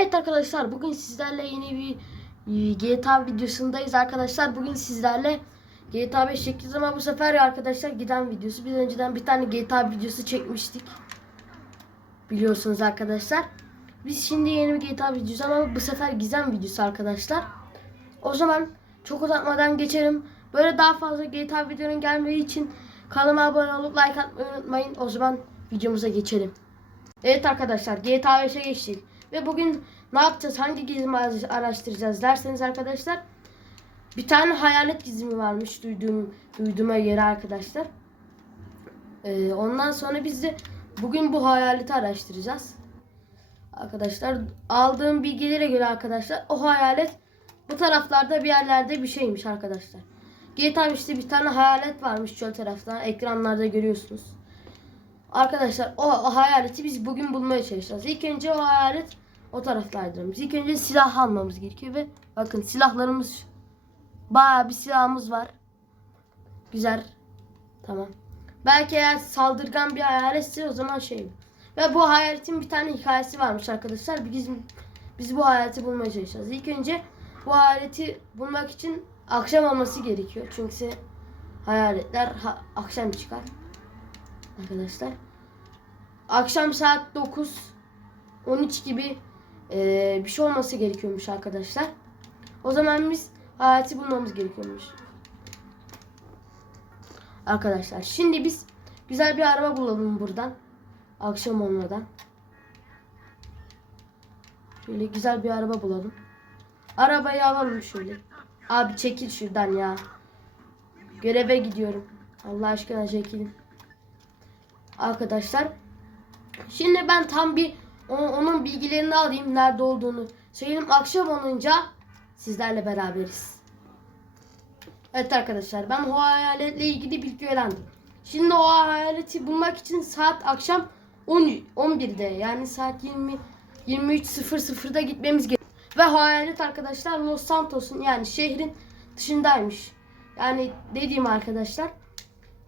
Evet arkadaşlar bugün sizlerle yeni bir GTA videosundayız arkadaşlar. Bugün sizlerle GTA 5 çekeceğiz ama bu sefer arkadaşlar giden videosu. Biz önceden bir tane GTA videosu çekmiştik. Biliyorsunuz arkadaşlar. Biz şimdi yeni bir GTA videosu ama bu sefer gizem videosu arkadaşlar. O zaman çok uzatmadan geçelim. Böyle daha fazla GTA videonun gelmesi için kanalıma abone olup like atmayı unutmayın. O zaman videomuza geçelim. Evet arkadaşlar GTA 5'e geçtik. Ve bugün ne yapacağız? Hangi gizemi ara- araştıracağız derseniz arkadaşlar. Bir tane hayalet gizemi varmış duyduğum duyduğuma göre arkadaşlar. Ee, ondan sonra biz de bugün bu hayaleti araştıracağız. Arkadaşlar aldığım bilgilere göre arkadaşlar o hayalet bu taraflarda bir yerlerde bir şeymiş arkadaşlar. GTA 5'te bir tane hayalet varmış çöl tarafta. Ekranlarda görüyorsunuz. Arkadaşlar o, o hayaleti biz bugün bulmaya çalışacağız. İlk önce o hayalet o taraflardaymış. İlk önce silah almamız gerekiyor ve bakın silahlarımız bayağı bir silahımız var. Güzel. Tamam. Belki eğer saldırgan bir hayaletse o zaman şey. Ve bu hayaletin bir tane hikayesi varmış arkadaşlar. Biz, biz bu hayaleti bulmaya çalışacağız. İlk önce bu hayaleti bulmak için akşam olması gerekiyor. Çünkü hayaletler ha- akşam çıkar arkadaşlar. Akşam saat 9 13 gibi eee, bir şey olması gerekiyormuş arkadaşlar. O zaman biz hayatı bulmamız gerekiyormuş. Arkadaşlar şimdi biz güzel bir araba bulalım buradan. Akşam olmadan. Şöyle güzel bir araba bulalım. Arabayı alalım şöyle. Abi çekil şuradan ya. Göreve gidiyorum. Allah aşkına çekilin. Arkadaşlar. Şimdi ben tam bir onun bilgilerini alayım. Nerede olduğunu söyleyeyim. Akşam olunca sizlerle beraberiz. Evet arkadaşlar ben o hayaletle ilgili bilgi öğrendim. Şimdi o hayaleti bulmak için saat akşam 10 11'de yani saat 20 23.00'da gitmemiz gerekiyor. Ve hayalet arkadaşlar Los Santos'un yani şehrin dışındaymış. Yani dediğim arkadaşlar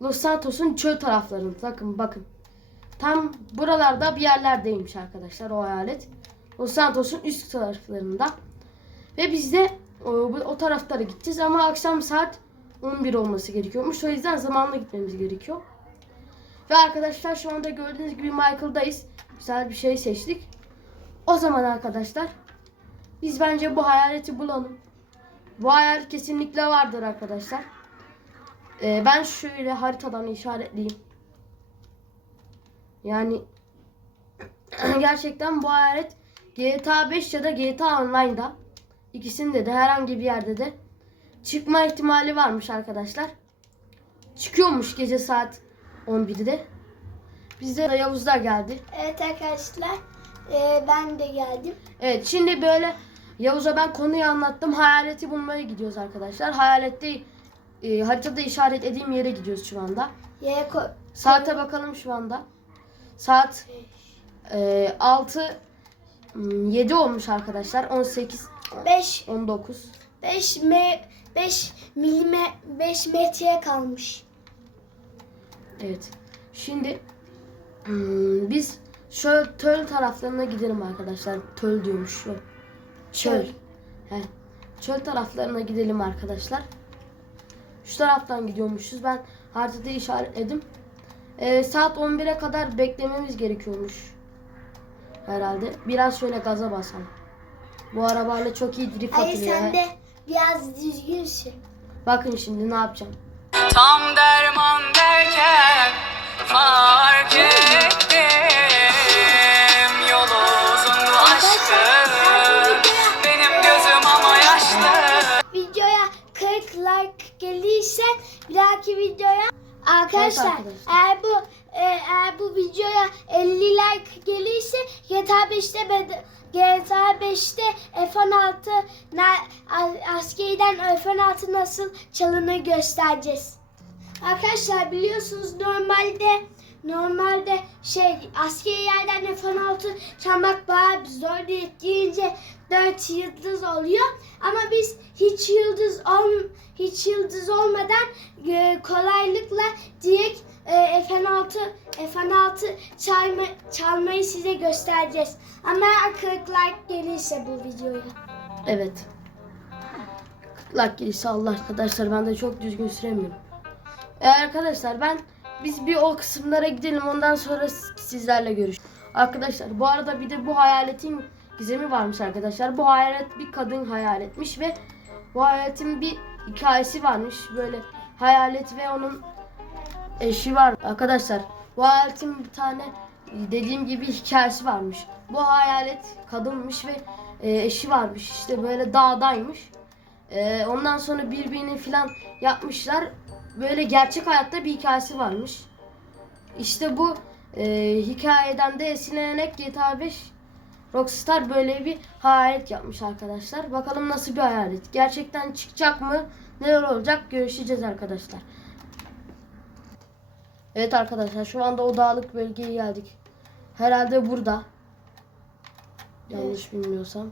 Los Santos'un çöl taraflarında. Bakın bakın. Tam buralarda bir yerlerdeymiş arkadaşlar o hayalet. Los Santos'un üst taraflarında. Ve biz de o, bu- o taraflara gideceğiz ama akşam saat 11 olması gerekiyormuş. O yüzden zamanla gitmemiz gerekiyor. Ve arkadaşlar şu anda gördüğünüz gibi Michael'dayız. Güzel bir şey seçtik. O zaman arkadaşlar biz bence bu hayaleti bulalım. Bu hayalet kesinlikle vardır arkadaşlar. Ee, ben şöyle haritadan işaretleyeyim. Yani gerçekten bu hayalet GTA 5 ya da GTA Online'da ikisinde de herhangi bir yerde de çıkma ihtimali varmış arkadaşlar. Çıkıyormuş gece saat 11'de. Bizde de Yavuzlar geldi. Evet arkadaşlar e, ben de geldim. Evet şimdi böyle Yavuz'a ben konuyu anlattım. Hayaleti bulmaya gidiyoruz arkadaşlar. Hayalette e, haritada işaretlediğim yere gidiyoruz şu anda. Yere. Saate bakalım şu anda. Saat e, 6 7 olmuş arkadaşlar. 18 5 19 5 me 5 milime 5 metreye kalmış. Evet. Şimdi hmm, biz şöyle töl taraflarına gidelim arkadaşlar. Töl diyormuş şu. Çöl. He. Çöl taraflarına gidelim arkadaşlar. Şu taraftan gidiyormuşuz. Ben haritada işaretledim. Ee, saat 11'e kadar beklememiz gerekiyormuş. Herhalde. Biraz şöyle gaza basalım. Bu arabayla çok iyi drift Hayır atılıyor. sen de biraz düzgünsün. Bakın şimdi ne yapacağım. Tam derman derken fark ettim Yol uzundu aşkım Benim gözüm ama yaşlı Videoya 40 like gelirse bir dahaki videoya Arkadaşlar arkadaşlar. Gelirse GTA 5'te bed- GTA 5'te F16 na- a- askeriden F16 nasıl çalınır göstereceğiz. Arkadaşlar biliyorsunuz normalde normalde şey askeri yerden F-16 çalmak bayağı bir zor. Deyince 4 yıldız oluyor. Ama biz hiç yıldız ol, hiç yıldız olmadan e, kolaylıkla direkt e, F-16 F-16 çalma, çalmayı size göstereceğiz. Ama 40 like gelirse bu videoya. Evet. 40 like gelirse Allah arkadaşlar ben de çok düzgün süremiyorum. E arkadaşlar ben biz bir o kısımlara gidelim ondan sonra sizlerle görüş. Arkadaşlar bu arada bir de bu hayaletin gizemi varmış arkadaşlar. Bu hayalet bir kadın hayaletmiş ve bu hayaletin bir hikayesi varmış. Böyle hayalet ve onun eşi var. Arkadaşlar bu hayaletin bir tane dediğim gibi hikayesi varmış. Bu hayalet kadınmış ve e, eşi varmış. İşte böyle dağdaymış. E, ondan sonra birbirini filan yapmışlar. Böyle gerçek hayatta bir hikayesi varmış. İşte bu e, hikayeden de esinlenerek GTA 5 Rockstar böyle bir hayalet yapmış arkadaşlar. Bakalım nasıl bir hayalet. Gerçekten çıkacak mı? Neler olacak? Görüşeceğiz arkadaşlar. Evet arkadaşlar şu anda o dağlık bölgeye geldik. Herhalde burada. Yanlış bilmiyorsam.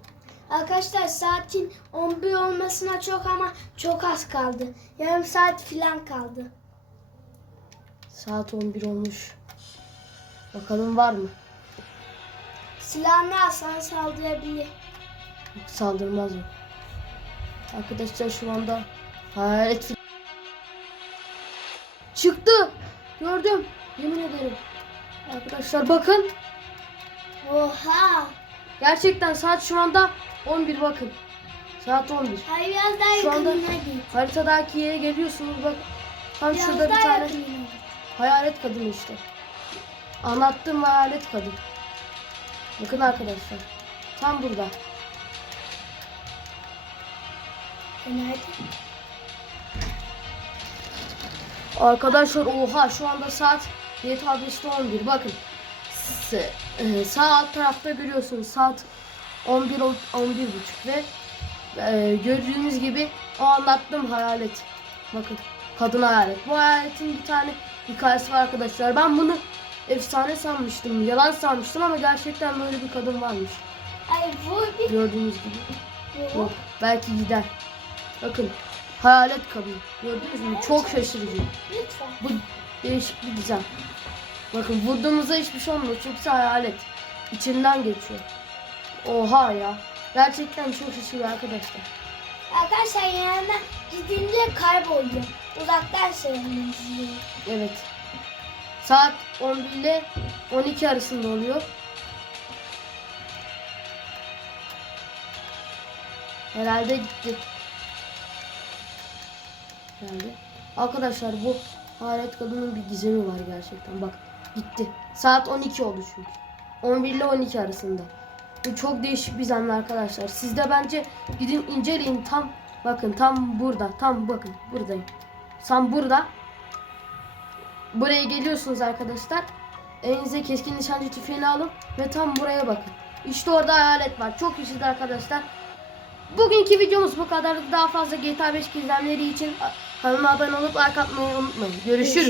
Arkadaşlar saatin 11 olmasına çok ama çok az kaldı. Yarım saat falan kaldı. Saat 11 olmuş. Bakalım var mı? Silahını alsan saldırabilir. Saldırmaz mı? Arkadaşlar şu anda hayalet çıktı. Gördüm. Yemin ederim. Arkadaşlar bakın. Oha! Gerçekten saat şu anda 11 bakın. Saat 11. Hayır biraz daha Şu anda- yakınına git. Haritadaki yere geliyorsunuz bak. Tam Biraz şurada bir daha tane yakınına git. hayalet kadın işte. Anlattığım hayalet kadın. Bakın arkadaşlar. Tam burada. E, Nerede? Arkadaşlar oha şu anda saat GTA 5'te 11 bakın. E, sağ alt tarafta görüyorsunuz saat 11 ol- 11 buçuk ve e, gördüğünüz gibi o anlattığım hayalet. Bakın kadın hayalet. Bu hayaletin bir tane hikayesi var arkadaşlar. Ben bunu efsane sanmıştım. Yalan sanmıştım ama gerçekten böyle bir kadın varmış. Ay vur bir Gördüğünüz gibi. vur. Yok belki gider. Bakın hayalet kadın. Gördünüz mü? Çok şaşırıcı. Lütfen. Bu değişik bir düzen. Bakın vurduğunuzda hiçbir şey olmuyor çünkü hayalet. İçinden geçiyor. Oha ya. Gerçekten çok şaşırıyor arkadaşlar. Arkadaşlar yanına gidince kayboluyor. Uzaktan seyrediyoruz. Evet. Saat 11 ile 12 arasında oluyor. Herhalde gitti. Herhalde. Arkadaşlar bu hayalet kadının bir gizemi var gerçekten. Bak gitti. Saat 12 oldu çünkü. 11 ile 12 arasında. Bu çok değişik bir zanlı arkadaşlar. Siz de bence gidin inceleyin tam bakın tam burada tam bakın buradayım. Tam burada. Buraya geliyorsunuz arkadaşlar. Elinize keskin nişancı tüfeğini alın ve tam buraya bakın. İşte orada hayalet var. Çok güçlü arkadaşlar. Bugünkü videomuz bu kadar. Daha fazla GTA 5 gizemleri için kanalıma abone olup like atmayı unutmayın. Görüşürüz.